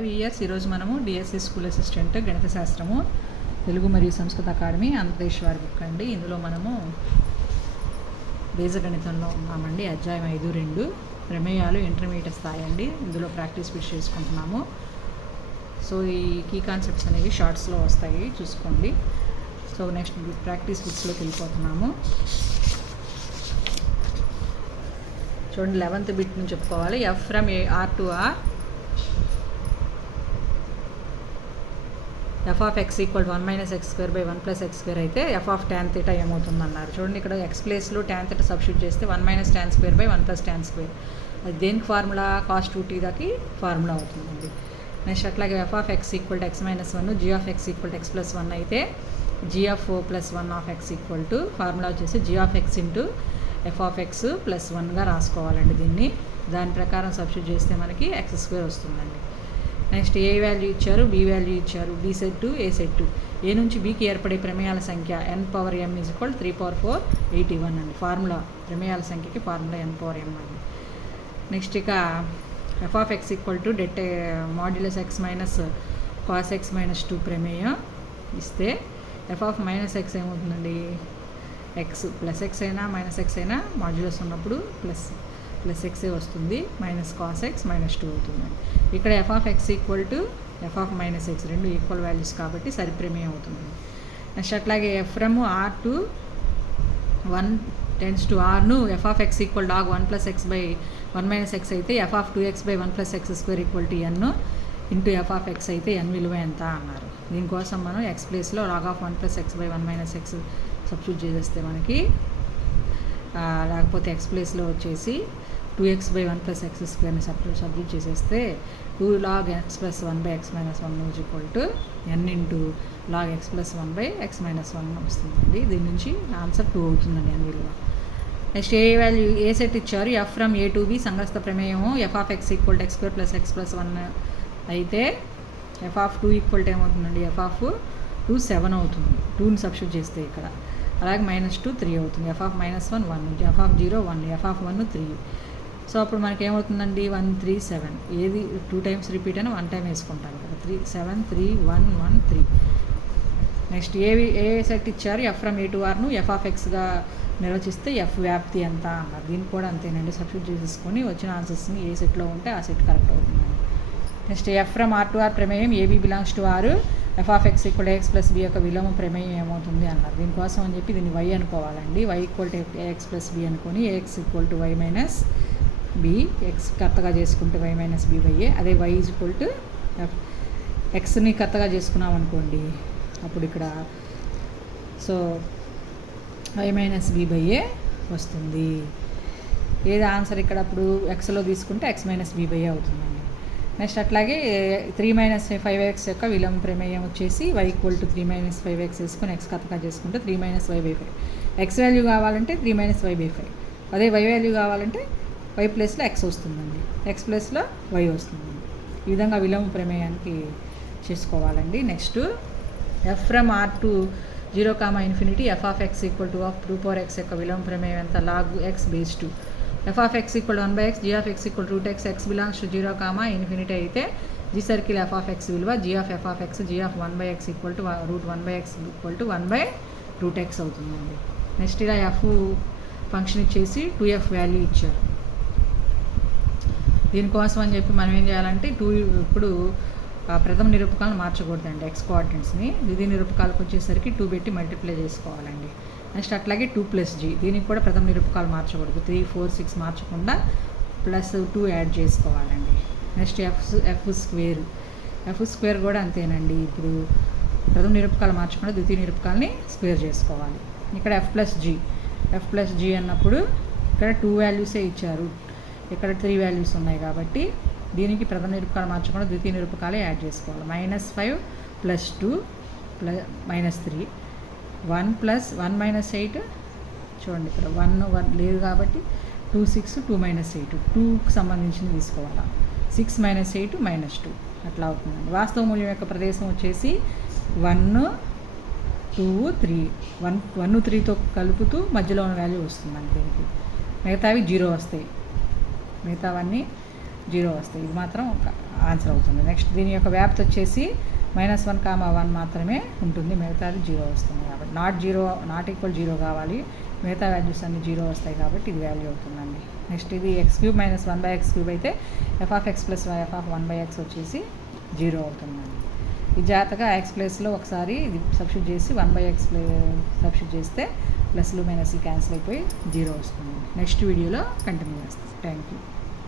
Years ఈరోజు మనము DSC school assistant గణిత శాస్త్రము తెలుగు మరియు సంస్కృత అకాడమీ ఆంధ్రప్రదేశ్ వారి బుక్ అండి. ఇందులో మనము బీజగణితంలో ఉన్నామండి. అధ్యాయం 5.2 ప్రమేయాలు ఇంటర్మీడియట్ స్థాయి అండి. ఇందులో ప్రాక్టీస్ బిట్స్ చేసుకుంటున్నాము. సో ఈ కీ కాన్సెప్ట్స్ అనేవి షార్ట్స్లో వస్తాయి, చూసుకోండి. సో నెక్స్ట్ ప్రాక్టీస్ బిట్స్లోకి వెళ్ళిపోతున్నాము. చూడండి, 11th బిట్ నుంచి చెప్పుకోవాలి. F from R to R F of X equal 1 - x² 1 + x² అయితే ఎఫ్ ఆఫ్ tan θ ఏమవుతుంది అన్నారు. చూడండి, ఇక్కడ ఎక్స్ ప్లేస్లో tan θ సబ్స్టిట్యూట్ చేస్తే 1 - tan² 1 + tan². అది దేనికి ఫార్ములా? cos 2t దాకి ఫార్ములా అవుతుందండి. నెక్స్ట్ అట్లాగే F of X equal to x - 1 g of X equal to x + 1 అయితే g of 1 of X equal to formula వచ్చేసి g of X into F of X + 1గా రాసుకోవాలండి. దీన్ని దాని ప్రకారం substitute చేస్తే మనకి x² వస్తుందండి. నెక్స్ట్ ఏ వాల్యూ ఇచ్చారు, బి వాల్యూ ఇచ్చారు. బి సెట్, ఏ సెట్. ఏ నుంచి బికి ఏర్పడే ప్రమేయాల సంఖ్య n⁴m = 3/4 81 అండి. ఫార్ములా ప్రమేయాల సంఖ్యకి ఫార్ములా n⁴m అండి. నెక్స్ట్ ఇక F of X equal to modulus x - cos x - 2 ప్రమేయం ఇస్తే ఎఫ్ ఆఫ్ -x ఏమవుతుందండి? ఎక్స్ ప్లస్ ఎక్స్ అయినా మైనస్ ఎక్స్ అయినా మాడ్యులస్ ఉన్నప్పుడు ప్లస్ ఎక్సే వస్తుంది. -cos x - 2 అవుతుంది. ఇక్కడ F of X equal to F of -x రెండు ఈక్వల్ వాల్యూస్ కాబట్టి సరిప్రమేయం అవుతుంది. నెక్స్ట్ అట్లాగే F from R to 1 → r F of X equal డాగ్ 1 + x / 1 - x అయితే F of 2x / 1 + x² = n into F of X అయితే n విలువ ఎంత అన్నారు. దీనికోసం మనం ఎక్స్ ప్లేస్లో log of 1 + x / 1 - x substitute చేసేస్తే మనకి, లేకపోతే ఎక్స్ ప్లేస్లో వచ్చేసి 2x / 1 + x² సబ్స్టిట్యూట్ చేసేస్తే 2 log x + 1 / x - 1 = n into log x + 1 / x - 1 వస్తుందండి. దీని నుంచి ఆన్సర్ 2 అవుతుందండి n విలువ. Next A value, A set ఇచ్చారు. F from A to B సంగస్త ప్రమేయం F of X equal to x² + x + 1 అయితే ఎఫ్ ఆఫ్ 2 ఈక్వల్ టు ఏమవుతుందండి? ఎఫ్ ఆఫ్ 2 7 అవుతుంది. 2ని సబ్స్టిట్యూట్ చేస్తే ఇక్కడ. అలాగే -2 3 అవుతుంది. F of -1 1, F of 0 1, F of 1 3. So అప్పుడు మనకి ఏమవుతుందండి? 1 3 7. ఏది 2 టైమ్స్ రిపీట్ అయినా 1 టైం వేసుకుంటాం కదా. 3 7 3 1 1 3. నెక్స్ట్ ఏ సెట్ ఇచ్చారు. ఎఫ్ ఫ్రమ్ ఏ టు ఆర్ను ఎఫ్ ఆఫ్ ఎక్స్గా నిర్వచిస్తే ఎఫ్ వ్యాప్తి ఎంత అన్నారు. దీనికి కూడా అంతేనండి. సబ్స్టిట్యూట్ చేసేసుకొని వచ్చిన ఆన్సర్స్ని ఏ సెట్లో ఉంటే ఆ సెట్ కరెక్ట్ అవుతుందండి. Next F from R to R ప్రమేయం AB belongs to R F of X equal to x + b యొక్క విలోమ ప్రమేయం ఏమవుతుంది అన్నారు. దీనికోసం అని చెప్పి దీన్ని y అనుకోవాలండి. y = ax + b అనుకొని ax = y - b, x కరెక్ట్గా చేసుకుంటే y - b/a. అదే y = xని కరెక్ట్గా చేసుకున్నాం అనుకోండి, అప్పుడు ఇక్కడ సో y - b/a వస్తుంది. ఏది ఆన్సర్ ఇక్కడ అప్పుడు ఎక్స్లో తీసుకుంటే x - b/a అవుతుందండి. నెక్స్ట్ అట్లాగే 3 - 5x యొక్క విలోమ ప్రమేయం వచ్చేసి y = 3 - 5x వేసుకొని x కరెక్ట్గా చేసుకుంటే 3 - y/5. x వాల్యూ కావాలంటే 3 - y/5. అదే y వాల్యూ కావాలంటే y ప్లేస్లో x వస్తుందండి, x ప్లేస్లో y వస్తుంది. ఈ విధంగా విలోమ ప్రమేయానికి చేసుకోవాలండి. Next F from R to 0, F of X equal to 2/x యొక్క విలోమ ప్రమేయం ఎంత? log x base 2. F of X equal 1/x, g of X equal √x, x belongs to 0, అయితే G circle F of x విలువ g of F of x g of 1/x equal to √1/x = 1/√x అవుతుందండి. Next ఇలా F function ఇచ్చేసి 2f value ఇచ్చారు. దీనికోసం అని చెప్పి మనం ఏం చేయాలంటే ఇప్పుడు ప్రథమ నిరూపకాలను మార్చకూడదండి. ఎక్స్ కోఆర్డినేట్స్ని ద్వితీయ నిరూపకాలకు వచ్చేసరికి 2 పెట్టి మల్టిప్లై చేసుకోవాలండి. నెక్స్ట్ అట్లాగే 2 + g, దీనికి కూడా ప్రథమ నిరూపకాలు మార్చకూడదు. 3 4 6 మార్చకుండా +2 యాడ్ చేసుకోవాలండి. నెక్స్ట్ ఎఫ్ స్క్వేర్ కూడా అంతేనండి. ఇప్పుడు ప్రథమ నిరూపకాలు మార్చకుండా ద్వితీయ నిరూపకాలని స్క్వేర్ చేసుకోవాలి. ఇక్కడ ఎఫ్ ప్లస్ జీ అన్నప్పుడు ఇక్కడ 2 వాల్యూసే ఇచ్చారు, ఇక్కడ 3 వాల్యూస్ ఉన్నాయి కాబట్టి దీనికి ప్రథమ నిరూపకాలు మార్చకుండా ద్వితీయ నిరూపకాలే యాడ్ చేసుకోవాలి. -5 + 2 -3, 1 + 1 - 8. చూడండి, ఇక్కడ 1 లేదు కాబట్టి 2 6 2 - 8, 2కి సంబంధించింది తీసుకోవాలా. 6 - 8 -2 అట్లా అవుతుందండి. వాస్తవ మూల్యం యొక్క ప్రదేశం వచ్చేసి 1 2 3. 1 3తో కలుపుతూ మధ్యలో ఉన్న వాల్యూ వస్తుందండి. దీనికి మిగతావి 0 వస్తాయి, మిగతావన్నీ 0 వస్తాయి. ఇది మాత్రం ఆన్సర్ అవుతుంది. నెక్స్ట్ దీని యొక్క వ్యాప్తి వచ్చేసి -1, 1 మాత్రమే ఉంటుంది, మిగతాది 0 వస్తుంది. కాబట్టి నాట్ ఈక్వల్ 0 కావాలి, మిగతా వాల్యూస్ అన్ని 0 వస్తాయి కాబట్టి ఇది వాల్యూ అవుతుందండి. నెక్స్ట్ ఇది x³ - 1/x³ అయితే f(x + f(1/x) వచ్చేసి 0 అవుతుందండి. ఈ జాగ్రత్తగా x ప్లేస్లో ఒకసారి ఇది సబ్స్టిట్యూట్ చేసి 1/x సబ్స్టిట్యూట్ చేస్తే ప్లస్లు మైనస్లు క్యాన్సిల్ అయిపోయి 0 వస్తుంది. నెక్స్ట్ వీడియోలో కంటిన్యూ చేస్తాం. Thank you.